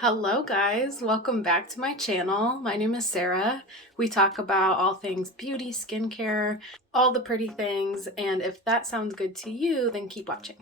Hello guys, welcome back to my channel. My name is Sarah. We talk about all things beauty, skincare, all the pretty things, and if that sounds good to you, then keep watching.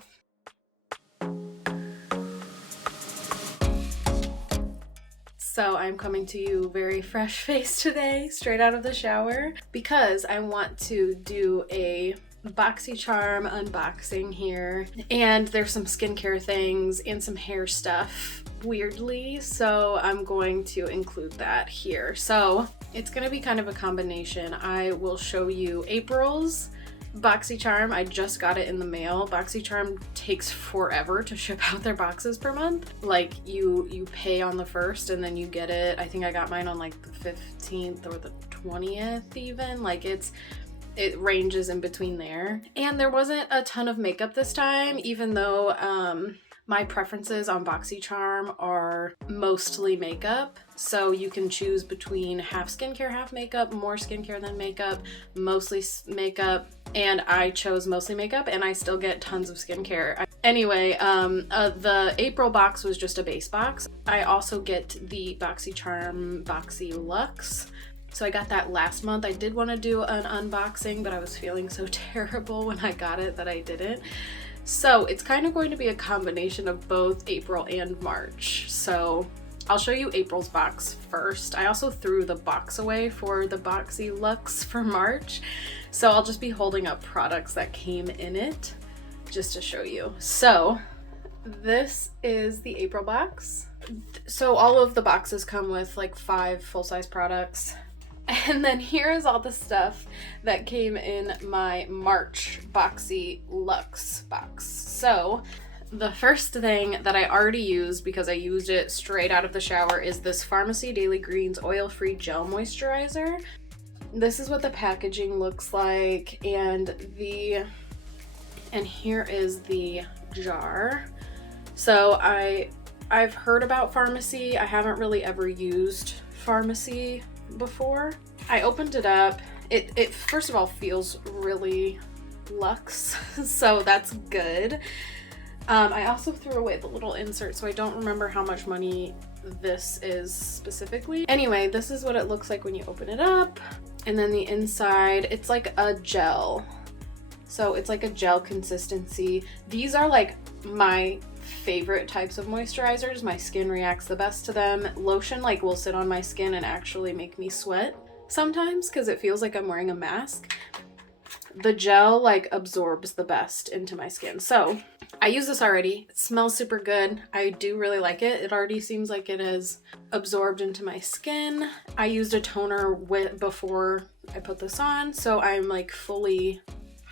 So I'm coming to you very fresh-faced today, straight out of the shower, because I want to do a BoxyCharm unboxing here, and there's some skincare things and some hair stuff weirdly, so I'm going to include that here. So it's going to be kind of a combination. I will show you April's BoxyCharm. I just got it in the mail. BoxyCharm takes forever to ship out their boxes per month. Like you pay on the 1st and then you get it. I think I got mine on like the 15th or the 20th even. Like it ranges in between there. And there wasn't a ton of makeup this time, even though my preferences on BoxyCharm are mostly makeup. So you can choose between half skincare, half makeup, more skincare than makeup, mostly makeup, and I chose mostly makeup, and I still get tons of skincare. Anyway, the April box was just a base box. I also get the BoxyCharm Boxy Luxe. So I got that last month. I did want to do an unboxing, but I was feeling so terrible when I got it that I didn't. So it's kind of going to be a combination of both April and March. So I'll show you April's box first. I also threw the box away for the Boxy Luxe for March. So I'll just be holding up products that came in it just to show you. So this is the April box. So all of the boxes come with like 5 full-size products. And then here is all the stuff that came in my March Boxy Luxe box. So the first thing that I already used, because I used it straight out of the shower, is this Pharmacy Daily Greens Oil-Free Gel Moisturizer. This is what the packaging looks like, and here is the jar. So I've heard about Pharmacy. I haven't really ever used Pharmacy before. I opened it up. It first of all feels really luxe, so that's good. I also threw away the little insert, so I don't remember how much money this is specifically. Anyway, this is what it looks like when you open it up, and then the inside, it's like a gel. So it's like a gel consistency. These are like my favorite types of moisturizers. My skin reacts the best to them. Lotion like will sit on my skin and actually make me sweat sometimes because it feels like I'm wearing a mask. The gel like absorbs the best into my skin. So I use this already. It smells super good. I do really like it. It already seems like it is absorbed into my skin. I used a toner before I put this on, so I'm like fully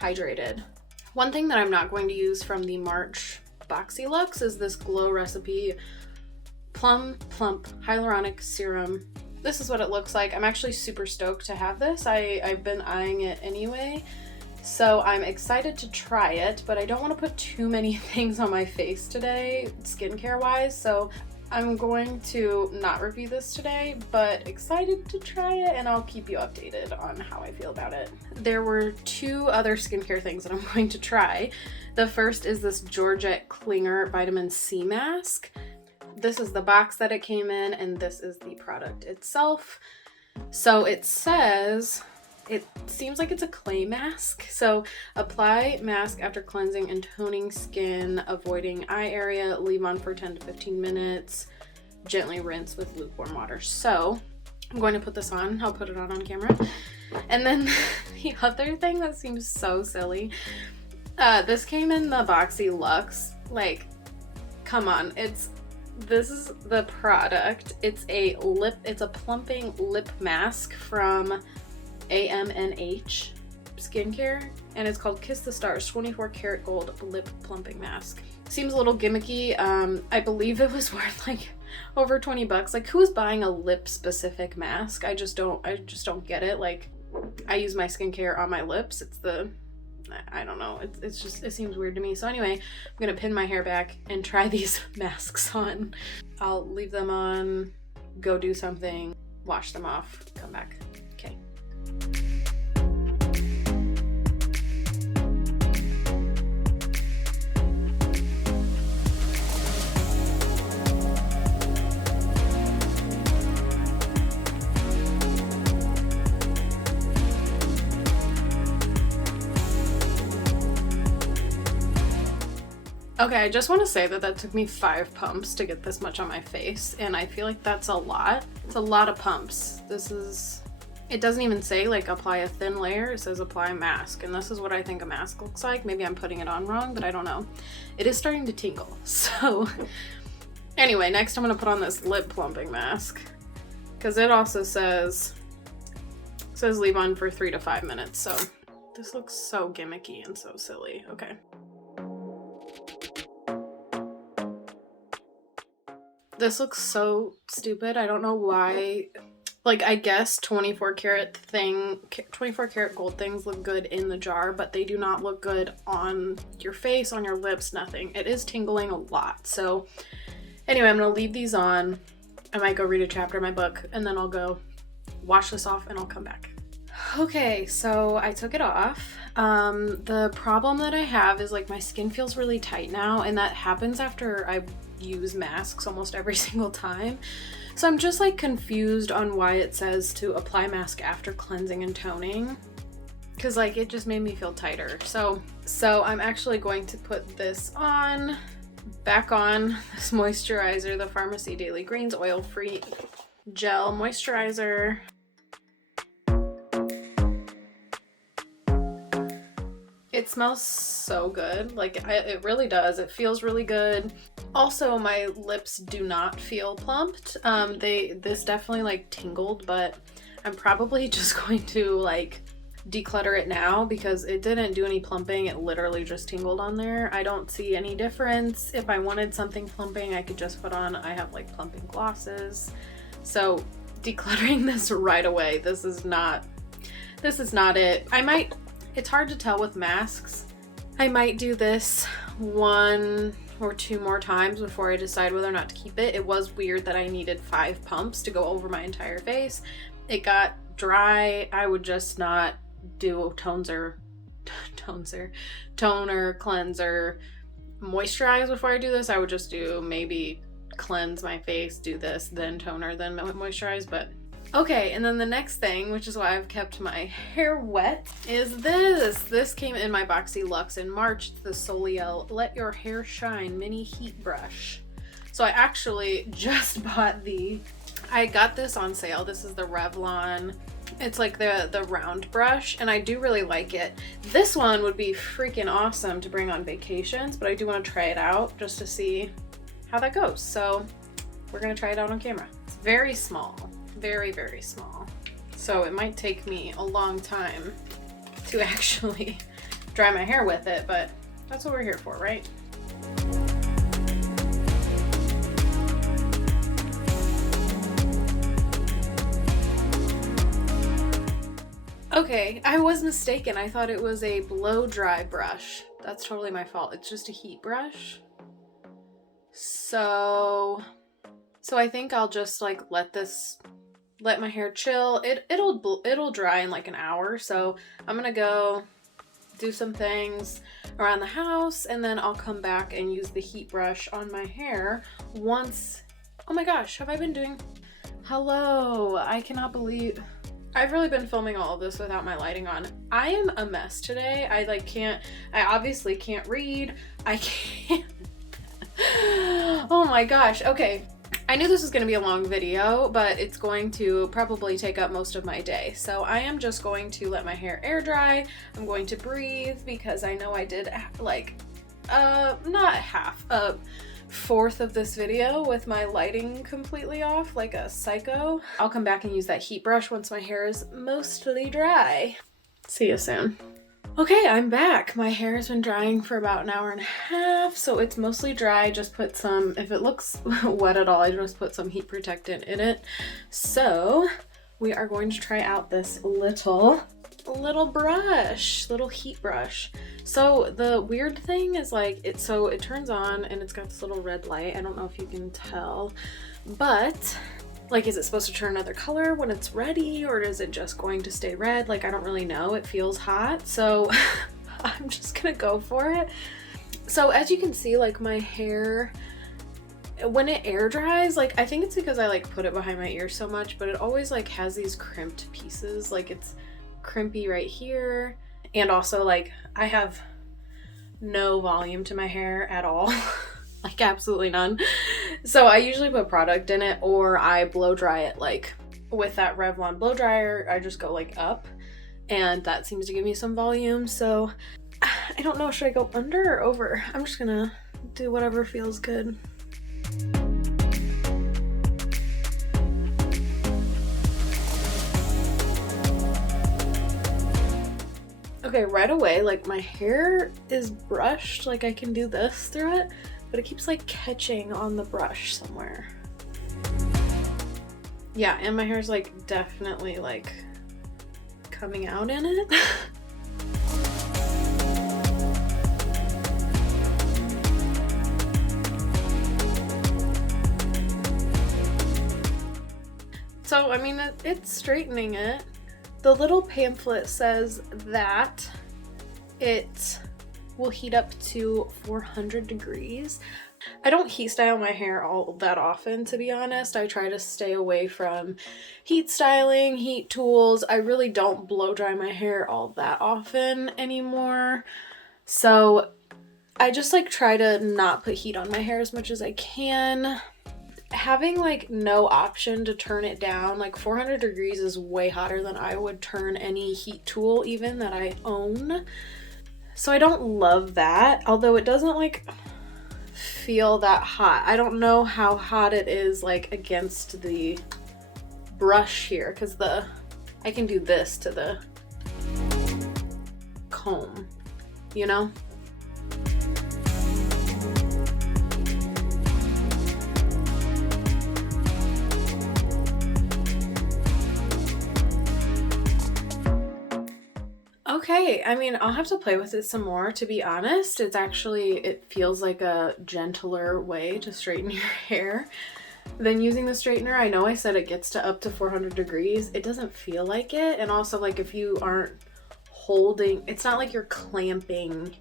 hydrated. One thing that I'm not going to use from the March Boxy Luxe is this Glow Recipe Plum Plump Hyaluronic Serum. This is what it looks like. I'm actually super stoked to have this. I've been eyeing it anyway, so I'm excited to try it, but I don't want to put too many things on my face today, skincare wise, so I'm going to not review this today, but excited to try it, and I'll keep you updated on how I feel about it. There were 2 other skincare things that I'm going to try. The first is this Georgette Klinger Vitamin C Mask. This is the box that it came in, and this is the product itself. So it says, it seems like it's a clay mask. So apply mask after cleansing and toning skin, avoiding eye area, leave on for 10 to 15 minutes, gently rinse with lukewarm water. So I'm going to put this on. I'll put it on camera. And then the other thing that seems so silly, this came in the Boxy Luxe. Like, come on, this is the product. It's a plumping lip mask from AMNH Skincare, and it's called Kiss the Stars 24 karat gold lip plumping mask. Seems a little gimmicky. I believe it was worth like over 20 bucks. Like, who's buying a lip specific mask? I just don't get it. Like, I use my skincare on my lips. I don't know. It seems weird to me. So anyway, I'm gonna pin my hair back and try these masks on. I'll leave them on, go do something, wash them off, come back. Okay. Okay, I just want to say that took me 5 pumps to get this much on my face, and I feel like that's a lot. It's a lot of pumps. It doesn't even say like apply a thin layer, it says apply mask, and this is what I think a mask looks like. Maybe I'm putting it on wrong, but I don't know. It is starting to tingle. So anyway, next I'm gonna put on this lip plumping mask, because it also says leave on for 3 to 5 minutes. So this looks so gimmicky and so silly. Okay. This looks so stupid. I don't know why. Like, I guess 24 karat gold things look good in the jar, but they do not look good on your face, on your lips, nothing. It is tingling a lot. So anyway, I'm gonna leave these on. I might go read a chapter in my book, and then I'll go wash this off and I'll come back. Okay, so I took it off. The problem that I have is like my skin feels really tight now, and that happens after I use masks almost every single time. So I'm just like confused on why it says to apply mask after cleansing and toning, because like it just made me feel tighter. So I'm actually going to put this back on this moisturizer, the Pharmacy Daily Greens oil-free gel moisturizer. It smells so good. Like it really does. It feels really good. Also, my lips do not feel plumped. This definitely like tingled, but I'm probably just going to like declutter it now because it didn't do any plumping. It literally just tingled on there. I don't see any difference. If I wanted something plumping, I could just put on, I have like plumping glosses. So decluttering this right away. This is not it. It's hard to tell with masks. I might do this 1 or 2 more times before I decide whether or not to keep it. It was weird that I needed 5 pumps to go over my entire face. It got dry. I would just not do toner, cleanser, moisturize before I do this. I would just do maybe cleanse my face, do this, then toner, then moisturize, but okay. And then the next thing, which is why I've kept my hair wet, is this. This came in my Boxy Luxe in March. It's the Soliel Let Your Hair Shine mini heat brush. So I actually just bought I got this on sale. This is the Revlon. It's like the round brush, and I do really like it. This one would be freaking awesome to bring on vacations, but I do want to try it out just to see how that goes. So we're gonna try it out on camera. It's very small. Very, very small. So it might take me a long time to actually dry my hair with it, but that's what we're here for, right? Okay, I was mistaken. I thought it was a blow dry brush. That's totally my fault. It's just a heat brush. So I think I'll just like let my hair chill. It'll dry in like an hour. So I'm gonna go do some things around the house, and then I'll come back and use the heat brush on my hair once. Oh my gosh, have I been doing? Hello, I cannot believe I've really been filming all of this without my lighting on. I am a mess today. I obviously can't read. I can't. Oh my gosh. Okay. I knew this was going to be a long video, but it's going to probably take up most of my day. So I am just going to let my hair air dry. I'm going to breathe because I know I did like, not half, a fourth of this video with my lighting completely off like a psycho. I'll come back and use that heat brush once my hair is mostly dry. See you soon. Okay, I'm back. My hair has been drying for about an hour and a half, so it's mostly dry. Just put some, if it looks wet at all, I just put some heat protectant in it. So we are going to try out this little brush, little heat brush. So the weird thing is like, it turns on and it's got this little red light. I don't know if you can tell, but like, is it supposed to turn another color when it's ready, or is it just going to stay red? Like, I don't really know. It feels hot, so I'm just gonna go for it. So as you can see, like my hair, when it air dries, like I think it's because I like put it behind my ear so much, but it always like has these crimped pieces. Like it's crimpy right here, and also like I have no volume to my hair at all. Like absolutely none. So I usually put product in it, or I blow dry it like with that Revlon blow dryer. I just go like up, and that seems to give me some volume. So I don't know, should I go under or over? I'm just gonna do whatever feels good. Okay, right away, like my hair is brushed, like I can do this through it, but it keeps like catching on the brush somewhere. Yeah, and my hair's like definitely like coming out in it. So, I mean, it's straightening it. The little pamphlet says that it will heat up to 400 degrees. I don't heat style my hair all that often, to be honest. I try to stay away from heat styling, heat tools. I really don't blow dry my hair all that often anymore. So I just like try to not put heat on my hair as much as I can. Having like no option to turn it down, like 400 degrees is way hotter than I would turn any heat tool even that I own. So I don't love that, although it doesn't like feel that hot. I don't know how hot it is like against the brush here, because I can do this to the comb, you know? Okay, I mean, I'll have to play with it some more, to be honest. It feels like a gentler way to straighten your hair than using the straightener. I know I said it gets to up to 400 degrees. It doesn't feel like it. And also, like, if you aren't holding, it's not like you're clamping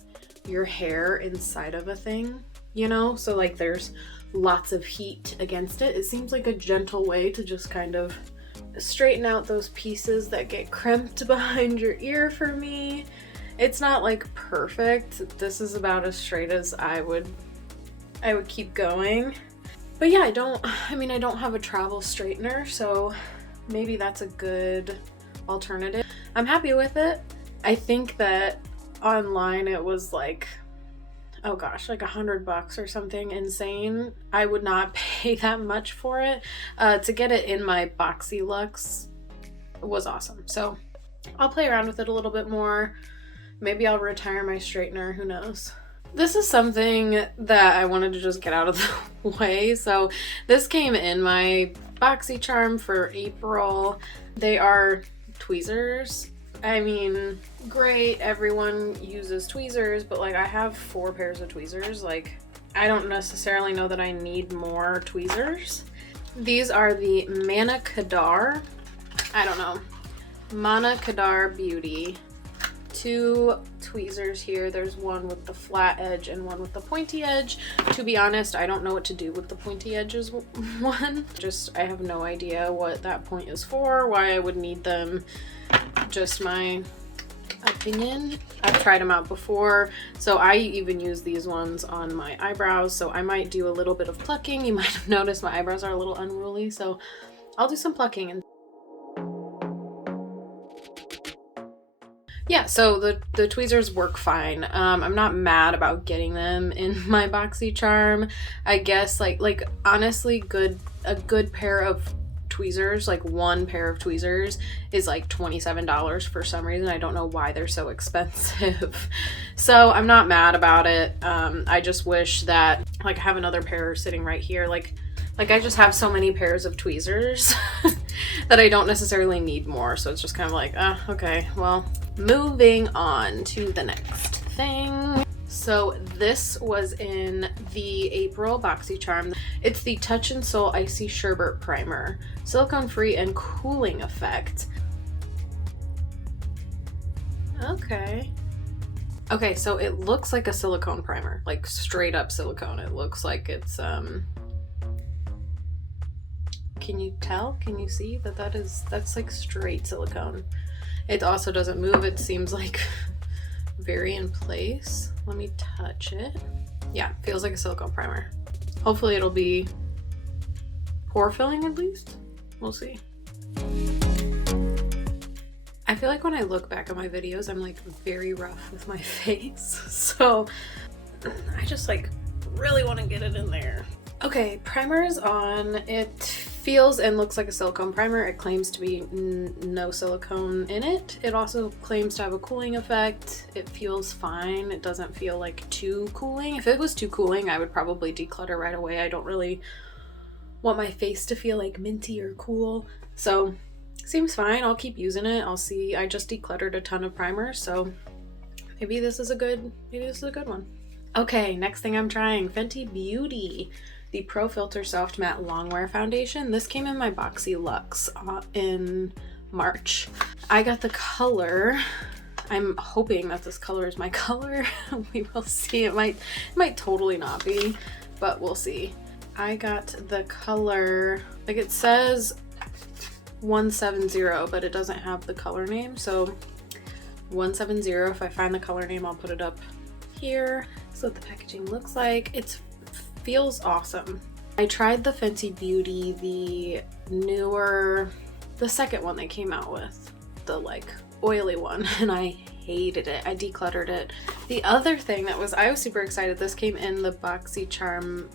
your hair inside of a thing, you know? So, like, there's lots of heat against it. It seems like a gentle way to just kind of straighten out those pieces that get crimped behind your ear for me. It's not like perfect. This is about as straight as I would keep going. But yeah, I don't have a travel straightener, so maybe that's a good alternative. I'm happy with it. I think that online it was like, oh gosh, like $100 or something insane. I would not pay that much for it. To get it in my Boxy Luxe was awesome. So I'll play around with it a little bit more. Maybe I'll retire my straightener, who knows. This is something that I wanted to just get out of the way. So this came in my BoxyCharm for April. They are tweezers. I mean, great, everyone uses tweezers, but like I have 4 pairs of tweezers. Like, I don't necessarily know that I need more tweezers. These are the Mana Kadar, Mana Kadar Beauty. 2 tweezers here. There's one with the flat edge and one with the pointy edge. To be honest, I don't know what to do with the pointy edges one. I have no idea what that point is for, why I would need them. Just my opinion. I've tried them out before, so I even use these ones on my eyebrows, so I might do a little bit of plucking. You might have noticed my eyebrows are a little unruly, so I'll do some plucking. And yeah, so the tweezers work fine. I'm not mad about getting them in my BoxyCharm. I guess like honestly, a good pair of tweezers, like one pair of tweezers is like $27 for some reason. I don't know why they're so expensive. So I'm not mad about it. I just wish that like I have another pair sitting right here. Like I just have so many pairs of tweezers that I don't necessarily need more. So it's just kind of like, okay, well, moving on to the next thing. So this was in the April BoxyCharm. It's the Touch and Soul Icy Sherbet Primer. Silicone free and cooling effect. Okay, so it looks like a silicone primer, like straight up silicone. It looks like it's, can you tell? Can you see that that's like straight silicone? It also doesn't move. It seems like very in place. Let me touch it. Yeah, feels like a silicone primer. Hopefully it'll be pore filling at least. We'll see. I feel like when I look back at my videos, I'm like very rough with my face. So I just like really want to get it in there. Okay, primer is on. It feels and looks like a silicone primer. It claims to be no silicone in it. It also claims to have a cooling effect. It feels fine. It doesn't feel like too cooling. If it was too cooling, I would probably declutter right away. I don't really want my face to feel like minty or cool. So seems fine. I'll keep using it. I'll see. I just decluttered a ton of primers, so maybe this is a good one. Okay, next thing I'm trying, Fenty Beauty, the Pro Filter Soft Matte Longwear Foundation. This came in my Boxy Luxe in March. I got the color. I'm hoping that this color is my color. We will see. It might totally not be, but we'll see. I got the color, like it says 170, but it doesn't have the color name. So 170, if I find the color name, I'll put it up here. So what the packaging looks like. It feels awesome. I tried the Fenty Beauty, the second one they came out with, the like oily one, and I hated it. I decluttered it. The other thing I was super excited. This came in the BoxyCharm,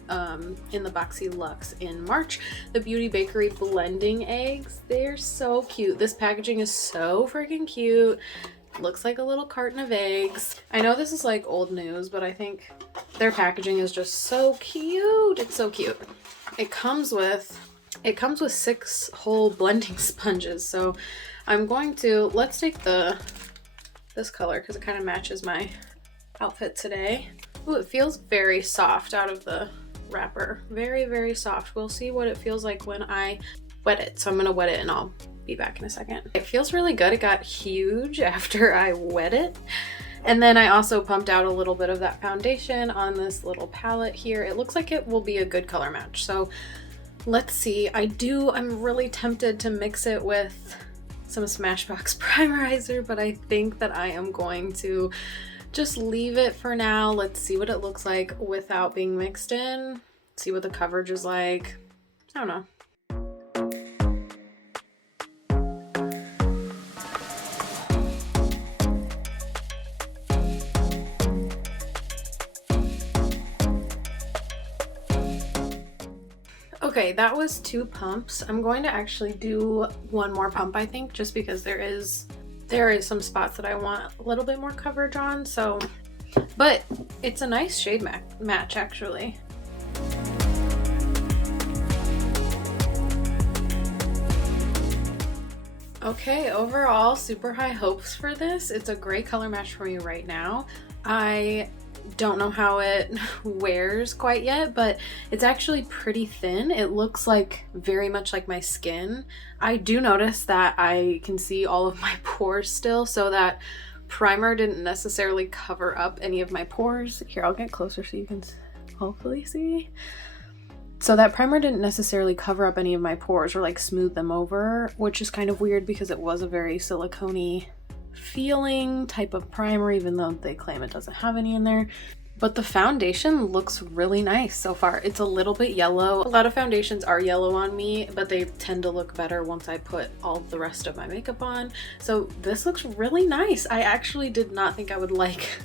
in the Boxy Luxe in March. The Beauty Bakerie blending eggs. They're so cute. This packaging is so freaking cute. Looks like a little carton of eggs. I know this is like old news, but I think their packaging is just so cute. It's so cute. It comes with 6 whole blending sponges. So I'm going to, let's take this color because it kind of matches my outfit today. Ooh, it feels very soft out of the wrapper. Very, very soft. We'll see what it feels like when I wet it. So I'm gonna wet it and I'll be back in a second. It feels really good. It got huge after I wet it. And then I also pumped out a little bit of that foundation on this little palette here. It looks like it will be a good color match. So let's see. I'm really tempted to mix it with some Smashbox primerizer, but I think that I am going to just leave it for now. Let's see what it looks like without being mixed in. See what the coverage is like. I don't know. Okay, that was 2 pumps. I'm going to actually do one more pump, I think, just because there is some spots that I want a little bit more coverage on. So, but it's a nice shade match actually. Okay, overall, super high hopes for this. It's a great color match for me right now. I don't know how it wears quite yet, but it's actually pretty thin. It looks like very much like my skin. I do notice that I can see all of my pores still, so that primer didn't necessarily cover up any of my pores. Here, I'll get closer so you can hopefully see. So that primer didn't necessarily cover up any of my pores or like smooth them over, which is kind of weird because it was a very silicone-y feeling type of primer, even though they claim it doesn't have any in there. But the foundation looks really nice so far. It's a little bit yellow. A lot of foundations are yellow on me, but they tend to look better once I put all the rest of my makeup on. So this looks really nice. I actually did not think I would like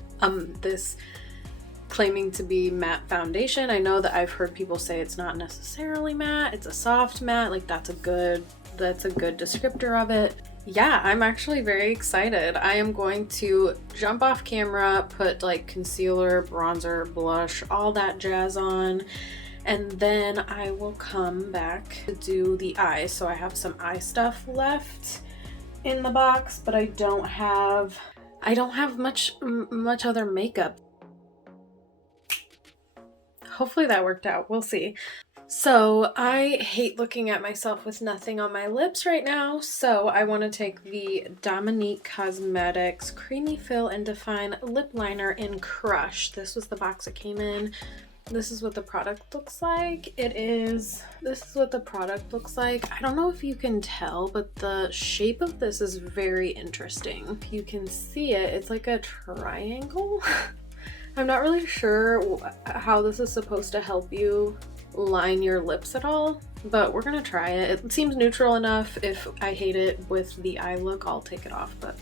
this claiming to be matte foundation. I know that I've heard people say it's not necessarily matte, it's a soft matte. Like that's a good descriptor of it. Yeah, I'm actually very excited. I am going to jump off camera, put like concealer, bronzer, blush, all that jazz on, and then I will come back to do the eyes. So I have some eye stuff left in the box, but I don't have much other makeup. Hopefully that worked out. We'll see. So I hate looking at myself with nothing on my lips right now, so I want to take the Dominique Cosmetics Creamy Fill and Define Lip Liner in Crush. This was the box it came in. This is what the product looks like. This is what the product looks like. I don't know if you can tell, but the shape of this is very interesting. If you can see it, it's like a triangle. I'm not really sure how this is supposed to help you line your lips at all, but we're gonna try it. It seems neutral enough. If I hate it with the eye look, I'll take it off, but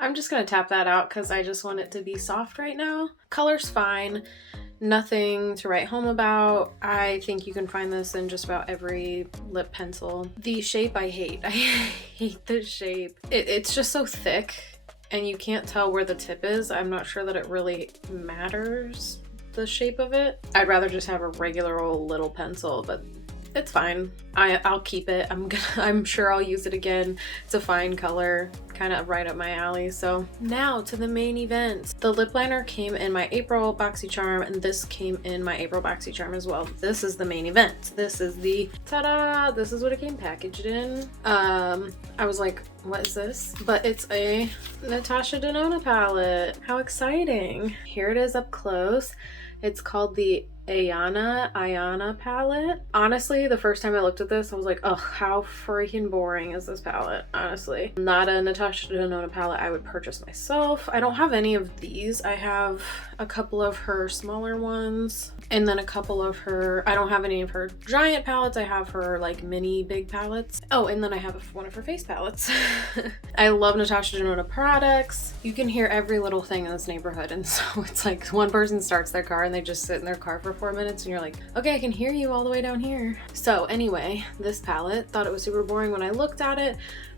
I'm just gonna tap that out because I just want it to be soft right now. Color's fine. Nothing to write home about. I think you can find this in just about every lip pencil. The shape I hate. I hate the shape. It's just so thick and you can't tell where the tip is. I'm not sure that it really matters, the shape of it. I'd rather just have a regular old little pencil, but it's fine. I'll keep it. I'm sure I'll use it again. It's a fine color, kind of right up my alley. So now to the main event. The lip liner came in my April BoxyCharm, and this came in my April BoxyCharm as well. This is the main event. This is the ta-da! This is what it came packaged in. I was like, what is this? But it's a Natasha Denona palette. How exciting! Here it is up close. It's called the Ayana palette. Honestly, the first time I looked at this, I was like, oh, how freaking boring is this palette? Honestly, not a Natasha Denona palette I would purchase myself. I don't have any of these. I have a couple of her smaller ones, and then a couple of her, I don't have any of her giant palettes. I have her like mini big palettes. Oh, and then I have one of her face palettes. I love Natasha Denona products. You can hear every little thing in this neighborhood, and so it's like one person starts their car and they just sit in their car for 4 minutes and you're like, okay, I can hear you all the way down here. So anyway, this palette, thought it was super boring when I looked at it,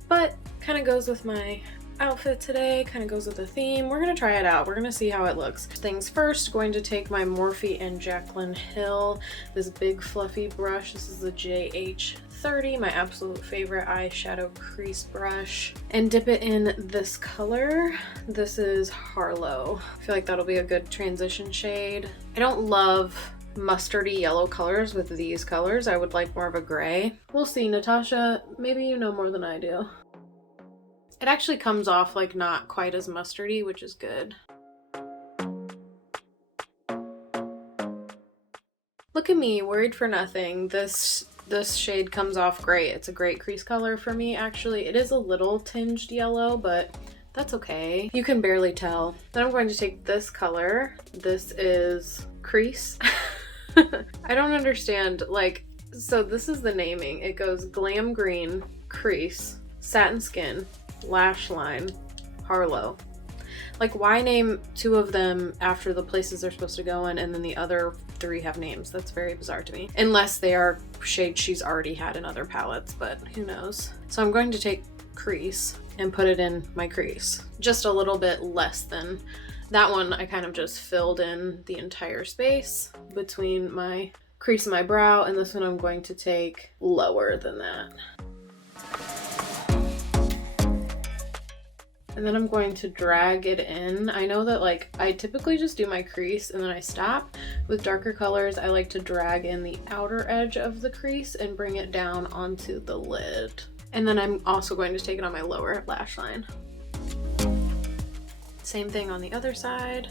but kind of goes with my outfit today, kind of goes with the theme. We're gonna try it out. We're gonna see how it looks. Things first, going to take my Morphe and Jaclyn Hill, this big fluffy brush. This is the JH30, my absolute favorite eyeshadow crease brush, and dip it in this color. This is Harlow. I feel like that'll be a good transition shade. I don't love mustardy yellow colors with these colors. I would like more of a gray. We'll see. Natasha, maybe you know more than I do. It actually comes off like not quite as mustardy, which is good. Look at me, worried for nothing. This shade comes off great. It's a great crease color for me, actually. It is a little tinged yellow, but that's okay. You can barely tell. Then I'm going to take this color. This is Crease. I don't understand, like, so this is the naming. It goes Glam Green, Crease, Satin Skin, Lash Line, Harlow. Like, why name two of them after the places they're supposed to go in and then the other three have names? That's very bizarre to me. Unless they are shades she's already had in other palettes, but who knows. So I'm going to take Crease and put it in my crease. Just a little bit less than that one. I kind of just filled in the entire space between my crease and my brow, and this one I'm going to take lower than that. And then I'm going to drag it in. I know that, like, I typically just do my crease and then I stop. With darker colors, I like to drag in the outer edge of the crease and bring it down onto the lid. And then I'm also going to take it on my lower lash line. Same thing on the other side.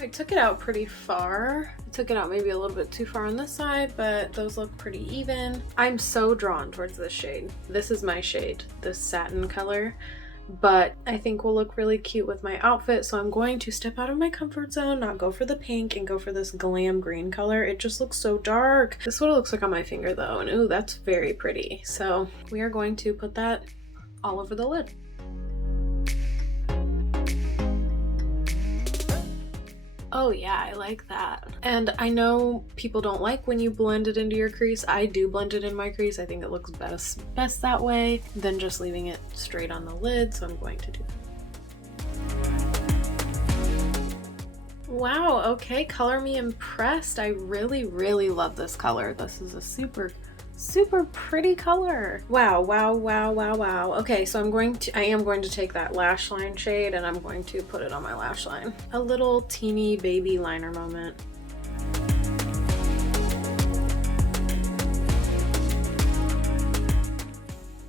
I took it out pretty far. I took it out maybe a little bit too far on this side, but those look pretty even. I'm so drawn towards this shade. This is my shade, this satin color, but I think will look really cute with my outfit. So I'm going to step out of my comfort zone, not go for the pink, and go for this Glam Green color. It just looks so dark. This is what it looks like on my finger though, and ooh, that's very pretty. So we are going to put that all over the lid. Oh yeah, I like that. And I know people don't like when you blend it into your crease. I do blend it in my crease. I think it looks best that way than just leaving it straight on the lid, so I'm going to do that. Wow, okay, color me impressed. I really, really love this color. This is a super, Super pretty color. Wow, wow, wow, wow, wow. Okay, so I am going to take that lash line shade and I'm going to put it on my lash line. A little teeny baby liner moment.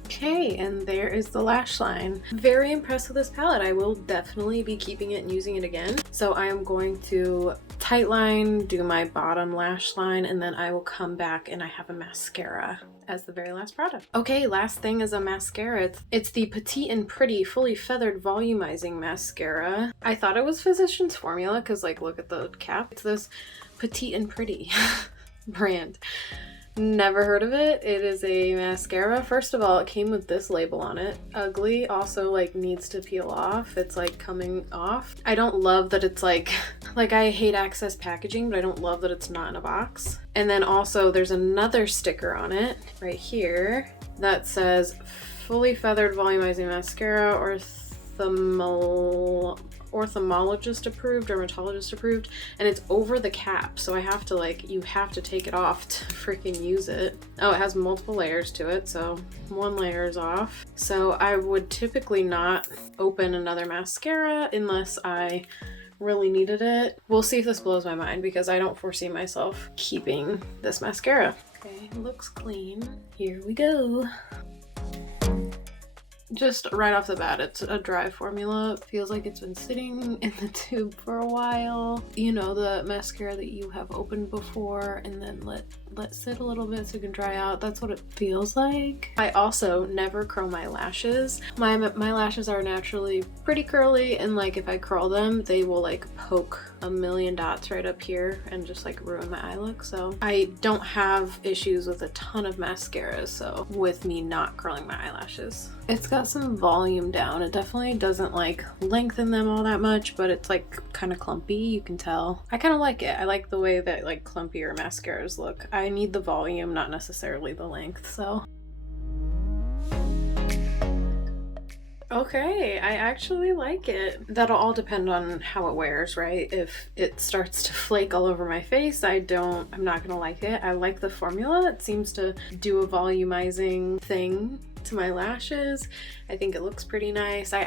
Okay, and there is the lash line. Very impressed with this palette. I will definitely be keeping it and using it again. So I am going to tightline, do my bottom lash line, and then I will come back and I have a mascara as the very last product. Okay, last thing is a mascara. It's the Petite and Pretty Fully Feathered Volumizing Mascara. I thought it was Physicians Formula because like look at the cap. It's this Petite and Pretty brand. Never heard of it. It is a mascara. First of all, it came with this label on it. Ugly. Also like needs to peel off. It's like coming off. I don't love that it's like I hate access packaging, but I don't love that it's not in a box. And then also there's another sticker on it right here that says Fully Feathered Volumizing Mascara or orthomologist approved, dermatologist approved, and it's over the cap, so I have to like, you have to take it off to freaking use it. Oh, it has multiple layers to it, so one layer is off. So I would typically not open another mascara unless I really needed it. We'll see if this blows my mind because I don't foresee myself keeping this mascara. Okay, looks clean. Here we go. Just right off the bat, it's a dry formula. It feels like it's been sitting in the tube for a while. You know, the mascara that you have opened before and then let sit a little bit so it can dry out. That's what it feels like. I also never curl my lashes. My lashes are naturally pretty curly, and like if I curl them, they will like poke a million dots right up here and just like ruin my eye look. So I don't have issues with a ton of mascaras, so with me not curling my eyelashes. It's got some volume down. It definitely doesn't like lengthen them all that much, but it's like kind of clumpy, you can tell. I kind of like it. I like the way that like clumpier mascaras look. I need the volume, not necessarily the length, so. Okay, I actually like it. That'll all depend on how it wears, right? If it starts to flake all over my face, I'm not gonna like it. I like the formula. It seems to do a volumizing thing to my lashes. I think it looks pretty nice. I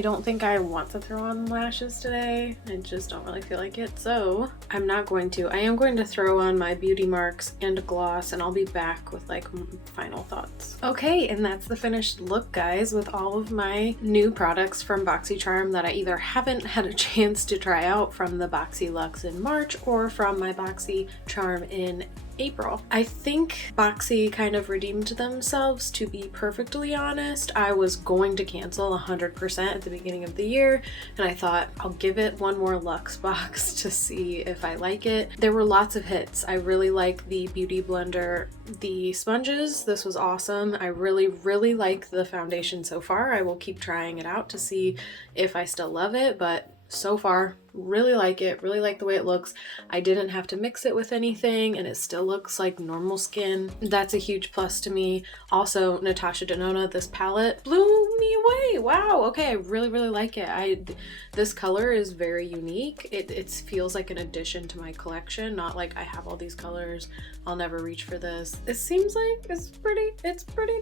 don't think I want to throw on lashes today. I just don't really feel like it, so I'm not going to. I am going to throw on my Beauty Marks and a gloss, and I'll be back with like final thoughts. Okay, and that's the finished look, guys, with all of my new products from BoxyCharm that I either haven't had a chance to try out from the Boxy Luxe in March or from my BoxyCharm in April. I think Boxy kind of redeemed themselves, to be perfectly honest. I was going to cancel 100% at the beginning of the year, and I thought I'll give it one more Luxe box to see if I like it. There were lots of hits. I really like the Beauty Blender, the sponges. This was awesome. I really, really like the foundation so far. I will keep trying it out to see if I still love it, but so far, really like it, really like the way it looks. I didn't have to mix it with anything and it still looks like normal skin. That's a huge plus to me. Also, Natasha Denona, this palette blew me away. Wow, okay, I really, really like it. This color is very unique. It feels like an addition to my collection, not like I have all these colors, I'll never reach for this. It seems like it's pretty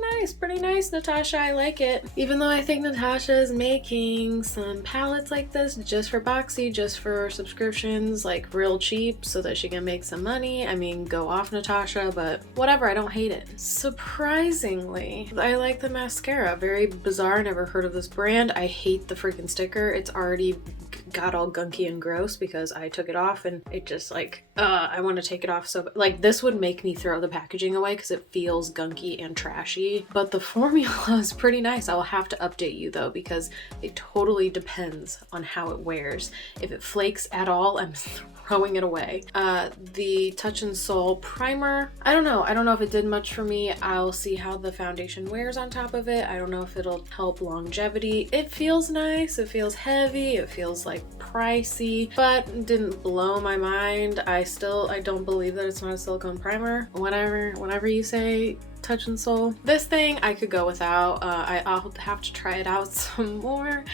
nice, Natasha. I like it. Even though I think Natasha is making some palettes like this just for Boxy, just for subscriptions, like real cheap, so that she can make some money. I mean, go off, Natasha, but whatever, I don't hate it. Surprisingly, I like the mascara. Very bizarre, never heard of this brand. I hate the freaking sticker. It's already got all gunky and gross because I took it off and it just like, I want to take it off. So like this would make me throw the packaging away because it feels gunky and trashy, but the formula is pretty nice. I'll have to update you though, because it totally depends on how it wears. If it flakes at all, I'm throwing it away. The Touch and Soul primer, I don't know if it did much for me. I'll see how the foundation wears on top of it. I don't know if it'll help longevity. It feels nice, it feels heavy, it feels like pricey, but it didn't blow my mind. I don't believe that it's not a silicone primer. Whatever you say, Touch and Soul. This thing I could go without. I'll have to try it out some more.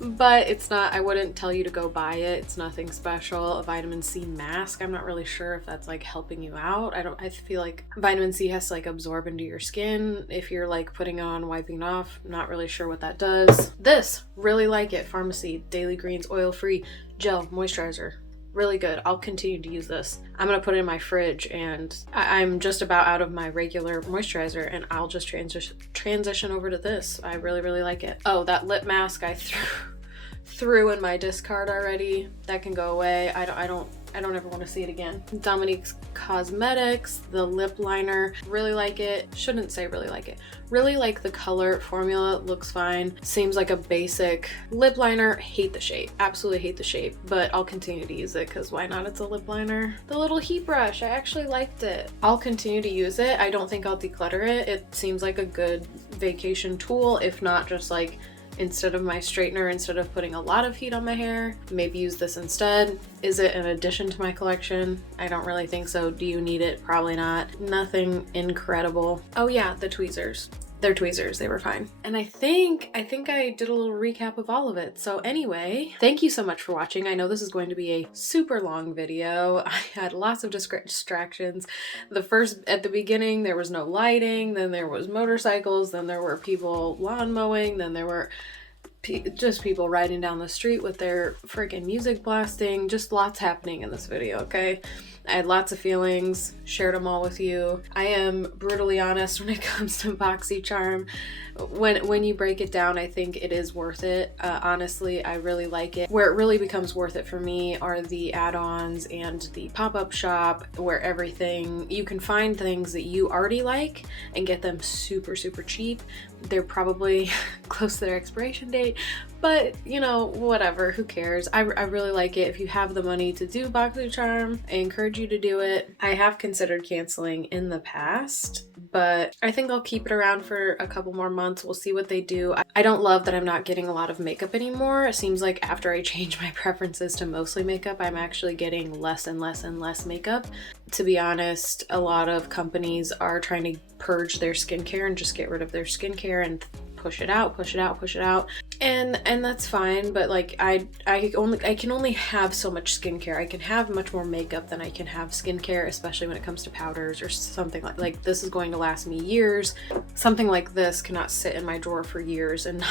but it's not, I wouldn't tell you to go buy it. It's nothing special. A vitamin C mask, I'm not really sure if that's like helping you out. I feel like vitamin C has to like absorb into your skin if you're like putting it on, wiping it off. I'm not really sure what that does. This, really like it. Pharmacy Daily Greens Oil-Free Gel Moisturizer. Really good. I'll continue to use this. I'm gonna put it in my fridge, and I'm just about out of my regular moisturizer, and I'll just transition over to this. I really, really like it. Oh, that lip mask I threw in my discard already. That can go away. I don't ever want to see it again. Dominique's Cosmetics, the lip liner. Really like it. Shouldn't say really like it. Really like the color formula. Looks fine. Seems like a basic lip liner. Hate the shape. Absolutely hate the shape, but I'll continue to use it because why not? It's a lip liner. The little heat brush. I actually liked it. I'll continue to use it. I don't think I'll declutter it. It seems like a good vacation tool, if not just like instead of my straightener, instead of putting a lot of heat on my hair, maybe use this instead. Is it an addition to my collection? I don't really think so. Do you need it? Probably not. Nothing incredible. Oh yeah, the tweezers. They're tweezers, they were fine. And I think I did a little recap of all of it. So anyway, thank you so much for watching. I know this is going to be a super long video. I had lots of distractions. At the beginning, there was no lighting, then there was motorcycles, then there were people lawn mowing, then there were just people riding down the street with their freaking music blasting. Just lots happening in this video, okay? I had lots of feelings, shared them all with you. I am brutally honest when it comes to BoxyCharm. When you break it down, I think it is worth it. Honestly, I really like it. Where it really becomes worth it for me are the add-ons and the pop-up shop, where you can find things that you already like and get them super, super cheap. They're probably close to their expiration date, but you know, whatever, who cares? I really like it. If you have the money to do BoxyCharm, I encourage you to do it. I have considered canceling in the past, but I think I'll keep it around for a couple more months. We'll see what they do. I don't love that I'm not getting a lot of makeup anymore. It seems like after I change my preferences to mostly makeup, I'm actually getting less and less and less makeup. To be honest, a lot of companies are trying to purge their skincare and just get rid of their skincare and push it out, push it out, push it out. And that's fine, but like I can only have so much skincare. I can have much more makeup than I can have skincare, especially when it comes to powders or something like this is going to last me years. Something like this cannot sit in my drawer for years and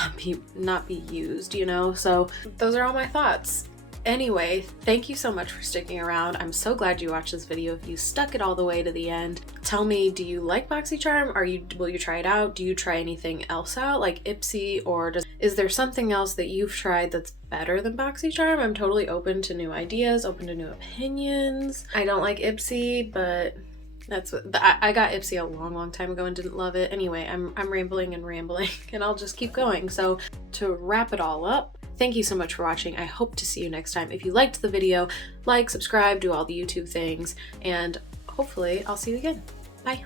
not be used, you know? So those are all my thoughts. Anyway, thank you so much for sticking around. I'm so glad you watched this video. If you stuck it all the way to the end, tell me, do you like BoxyCharm? Will you try it out? Do you try anything else out, like Ipsy, or is there something else that you've tried that's better than BoxyCharm? I'm totally open to new ideas, open to new opinions. I don't like Ipsy, but I got Ipsy a long time ago and didn't love it. Anyway, I'm rambling and I'll just keep going. So to wrap it all up, thank you so much for watching. I hope to see you next time. If you liked the video, like, subscribe, do all the YouTube things, and hopefully I'll see you again. Bye.